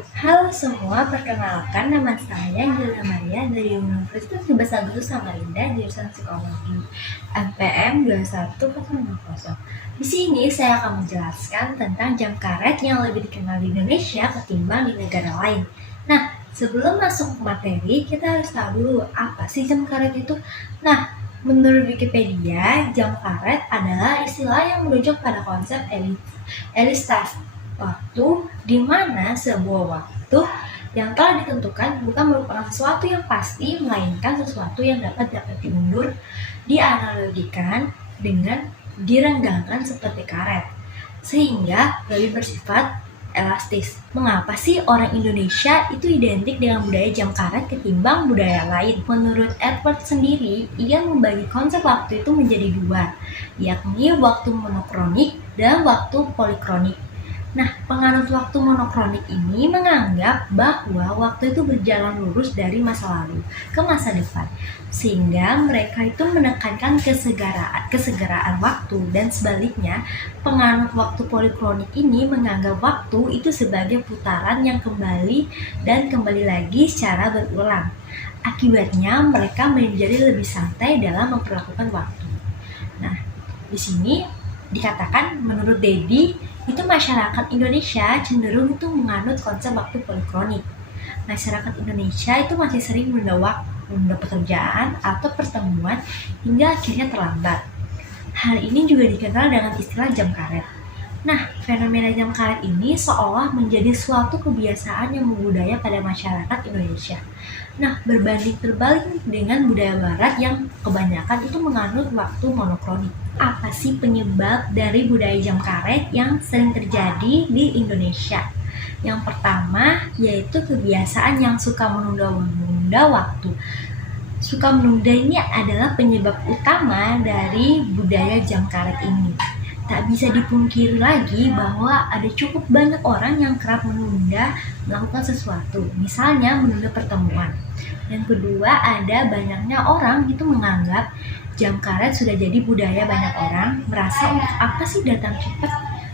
Halo semua, perkenalkan nama saya Gila Maria dari Universitas 11 Agustus Samarinda, jurusan Psikologi, MPM 21050. Di sini saya akan menjelaskan tentang jam karet yang lebih dikenal di Indonesia ketimbang di negara lain. Nah, sebelum masuk ke materi, kita harus tahu dulu apa sih jam karet itu. Nah, menurut Wikipedia, jam karet adalah istilah yang merujuk pada konsep elistas waktu, di mana sebuah waktu yang telah ditentukan bukan merupakan sesuatu yang pasti, melainkan sesuatu yang dapat diundur, dianalogikan dengan direnggangkan seperti karet, sehingga lebih bersifat elastis. Mengapa sih orang Indonesia itu identik dengan budaya jam karet ketimbang budaya lain? Menurut Edward sendiri, ia membagi konsep waktu itu menjadi dua, yakni waktu monokronik dan waktu polikronik. Nah, penganut waktu monokronik ini menganggap bahwa waktu itu berjalan lurus dari masa lalu ke masa depan, sehingga mereka itu menekankan kesegaraan waktu, dan sebaliknya, penganut waktu polikronik ini menganggap waktu itu sebagai putaran yang kembali dan kembali lagi secara berulang. Akibatnya, mereka menjadi lebih santai dalam memperlakukan waktu. Nah, di sini dikatakan menurut Dedi, itu masyarakat Indonesia cenderung itu menganut konsep waktu polikronik. Masyarakat Indonesia itu masih sering menunda pekerjaan atau pertemuan hingga akhirnya terlambat. Hal ini juga dikenal dengan istilah jam karet. Nah, fenomena jam karet ini seolah menjadi suatu kebiasaan yang membudaya pada masyarakat Indonesia. Nah, berbanding terbalik dengan budaya barat yang kebanyakan itu menganut waktu monokronik. Apa sih penyebab dari budaya jam karet yang sering terjadi di Indonesia? Yang pertama, yaitu kebiasaan yang suka menunda-nunda waktu. Suka menunda ini adalah penyebab utama dari budaya jam karet ini. Tak bisa dipungkiri lagi bahwa ada cukup banyak orang yang kerap menunda melakukan sesuatu, misalnya menunda pertemuan. Yang kedua, ada banyaknya orang itu menganggap jam karet sudah jadi budaya banyak orang, merasa untuk apa sih datang cepat?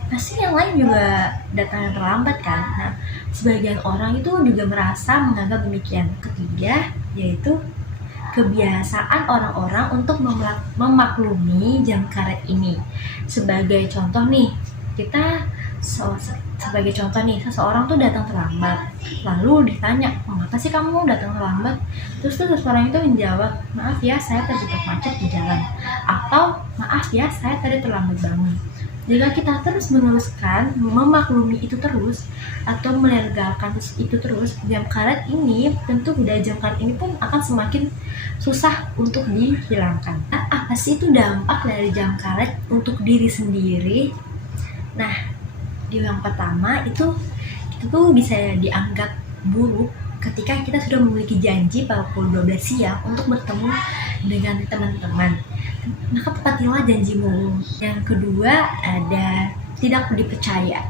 Pasti yang lain juga datang terlambat kan? Nah, sebagian orang itu juga merasa menganggap demikian. Ketiga, yaitu kebiasaan orang-orang untuk memaklumi jam karet ini. Sebagai contoh nih, seseorang tuh datang terlambat, lalu ditanya, mengapa sih kamu datang terlambat? Terus seseorang itu menjawab, maaf ya, saya terjebak macet di jalan, atau maaf ya, saya tadi terlambat bangun. Jika kita terus meneruskan memaklumi itu terus atau melegalkan itu terus, jam karet ini, tentu budaya jam karet ini pun akan semakin susah untuk dihilangkan. Nah, apa sih itu dampak dari jam karet untuk diri sendiri? Nah, di yang pertama itu tuh bisa dianggap buruk ketika kita sudah memiliki janji pada pukul 12 siang untuk bertemu dengan teman-teman. Maka tepatilah janjimu. Yang kedua, ada tidak dipercaya.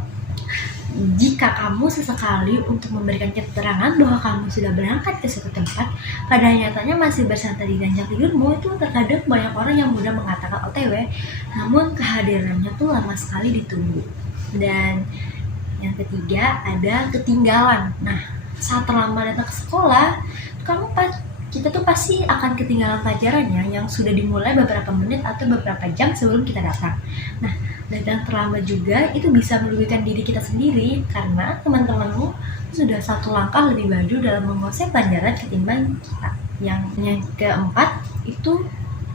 Jika kamu sesekali untuk memberikan keterangan bahwa kamu sudah berangkat ke suatu tempat, pada nyatanya masih bersantai di ranjang tidurmu, itu terkadang banyak orang yang mudah mengatakan OTW, namun kehadirannya tuh lama sekali ditunggu. Dan yang ketiga, ada ketinggalan. Nah, saat terlambat datang ke sekolah, kita tuh pasti akan ketinggalan pelajarannya yang sudah dimulai beberapa menit atau beberapa jam sebelum kita datang. Nah, datang terlambat juga itu bisa merugikan diri kita sendiri karena teman-temanmu sudah satu langkah lebih maju dalam menguasai pelajaran ketimbang kita. Yang keempat, itu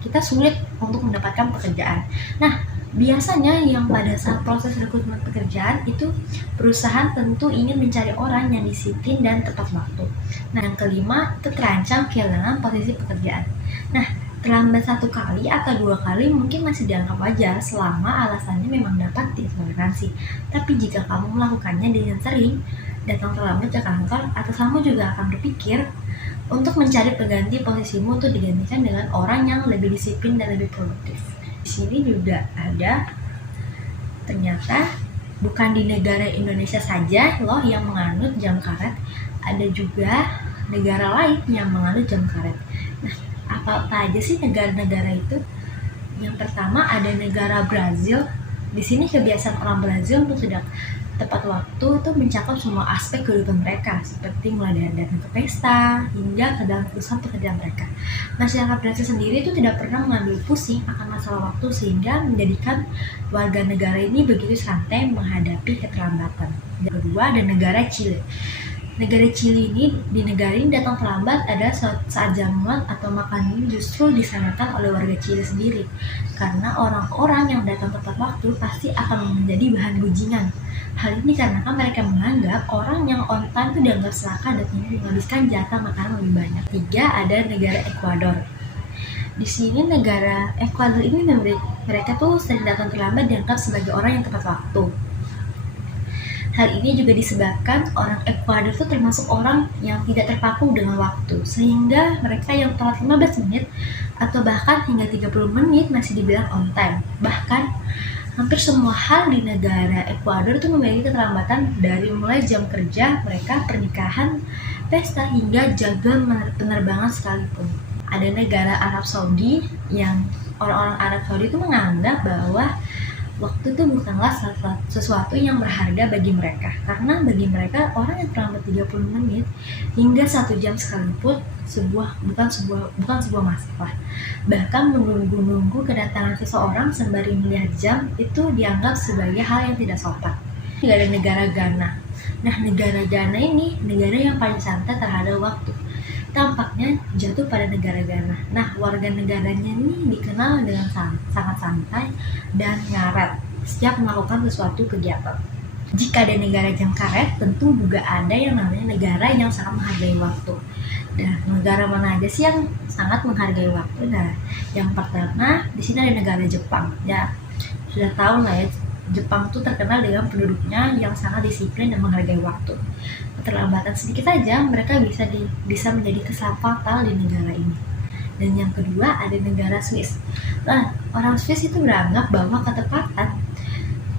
kita sulit untuk mendapatkan pekerjaan. Nah, biasanya yang pada saat proses rekrutmen pekerjaan itu perusahaan tentu ingin mencari orang yang disiplin dan tepat waktu. Nah, yang kelima, itu terancam kehilangan posisi pekerjaan. Nah, terlambat satu kali atau dua kali mungkin masih dianggap wajar selama alasannya memang dapat ditoleransi. Tapi jika kamu melakukannya dengan sering, datang terlambat ke kantor, atau kamu juga akan berpikir untuk mencari pengganti posisimu untuk digantikan dengan orang yang lebih disiplin dan lebih produktif. Di sini juga ada, ternyata bukan di negara Indonesia saja loh yang menganut jam karet, ada juga negara lain yang menganut jam karet. Nah, apa aja sih negara-negara itu? Yang pertama ada negara Brazil. Di sini kebiasaan orang Brazil untuk tidak tepat waktu itu mencakup semua aspek kehidupan mereka, seperti mulai dari datang ke pesta hingga ke dalam urusan pekerjaan mereka. Masyarakat Brasil sendiri itu tidak pernah mengambil pusing akan masalah waktu, sehingga menjadikan warga negara ini begitu santai menghadapi keterlambatan. Yang kedua ada negara Chile. Negara Chili ini, di negara ini datang terlambat adalah saat jamuan atau makan ini justru disandarkan oleh warga Chili sendiri, karena orang-orang yang datang tepat waktu pasti akan menjadi bahan gunjingan. Hal ini karena mereka menganggap orang yang on time itu dianggap serakah dan menghabiskan jatah makanan lebih banyak. Tiga, ada negara Ekuador. Di sini negara Ekuador ini mereka tuh sering datang terlambat dianggap sebagai orang yang tepat waktu. Hal ini juga disebabkan orang Ekuador itu termasuk orang yang tidak terpaku dengan waktu, sehingga mereka yang telat 15 menit atau bahkan hingga 30 menit masih dibilang on time. Bahkan hampir semua hal di negara Ekuador itu memiliki keterlambatan, dari mulai jam kerja mereka, pernikahan, pesta, hingga jadwal penerbangan sekalipun. Ada negara Arab Saudi yang orang-orang Arab Saudi itu menganggap bahwa waktu itu bukanlah sesuatu yang berharga bagi mereka, karena bagi mereka orang yang terlambat 30 menit hingga 1 jam sekalipun bukan sebuah masalah. Bahkan menunggu kedatangan seseorang sembari melihat jam itu dianggap sebagai hal yang tidak sopan. Ada negara Ghana. Nah, negara Ghana ini negara yang paling santai terhadap waktu. Tampaknya jatuh pada negara Ghana. Nah, warga negaranya ini dikenal dengan sangat santai dan ngaret setiap melakukan sesuatu kegiatan. Jika ada negara jam karet, tentu juga ada yang namanya negara yang sangat menghargai waktu. Nah, negara mana aja sih yang sangat menghargai waktu? Nah, yang pertama di sini ada negara Jepang. Ya, sudah tahu lah ya, Jepang itu terkenal dengan penduduknya yang sangat disiplin dan menghargai waktu. Keterlambatan sedikit saja mereka bisa menjadi kesalahan fatal di negara ini. Dan yang kedua ada negara Swiss. Nah, orang Swiss itu beranggap bahwa ketepatan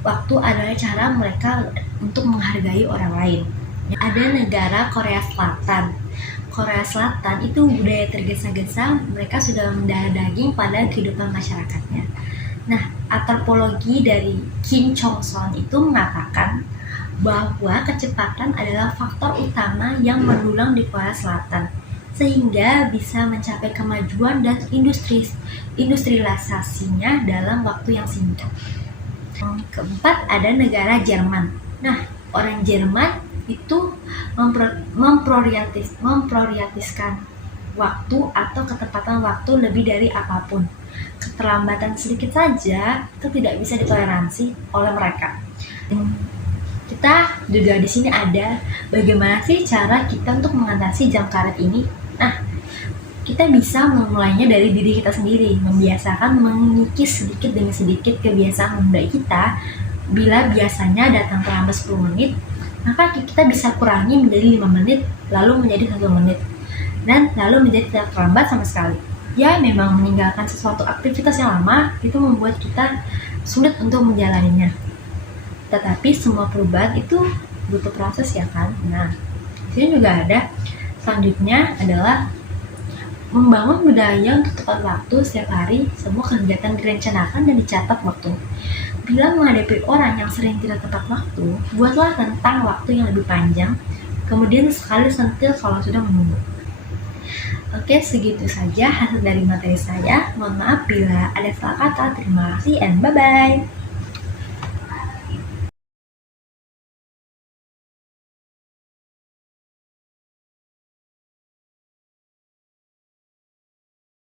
waktu adalah cara mereka untuk menghargai orang lain. Ada negara Korea Selatan. Korea Selatan itu budaya tergesa-gesa, mereka sudah mendarah daging pada kehidupan masyarakatnya. Nah, antropologi dari Kim Chong Son itu mengatakan bahwa kecepatan adalah faktor utama yang mendulang di Korea Selatan, sehingga bisa mencapai kemajuan dan industrialisasinya dalam waktu yang singkat. Yang keempat ada negara Jerman. Nah, orang Jerman itu memprioritaskan waktu atau ketepatan waktu lebih dari apapun. Keterlambatan sedikit saja itu tidak bisa ditoleransi oleh mereka. Kita juga di sini ada bagaimana sih cara kita untuk mengatasi jam karet ini. Nah, kita bisa memulainya dari diri kita sendiri, membiasakan mengikis sedikit demi sedikit kebiasaan menunda kita. Bila biasanya datang terlambat 10 menit, maka kita bisa kurangi menjadi 5 menit, lalu menjadi 1 menit, dan lalu menjadi tidak terlambat sama sekali. Ya, memang meninggalkan sesuatu aktivitas yang lama itu membuat kita sulit untuk menjalaninya. Tetapi semua perubahan itu butuh proses ya kan. Nah, di sini juga ada selanjutnya adalah membangun budaya untuk tepat waktu setiap hari. Semua kegiatan direncanakan dan dicatat waktu. Bila menghadapi orang yang sering tidak tepat waktu, buatlah tentang waktu yang lebih panjang, kemudian sekali sentil kalau sudah menunggu. Oke, segitu saja hasil dari materi saya. Mohon maaf bila ada salah kata. Terima kasih and bye-bye.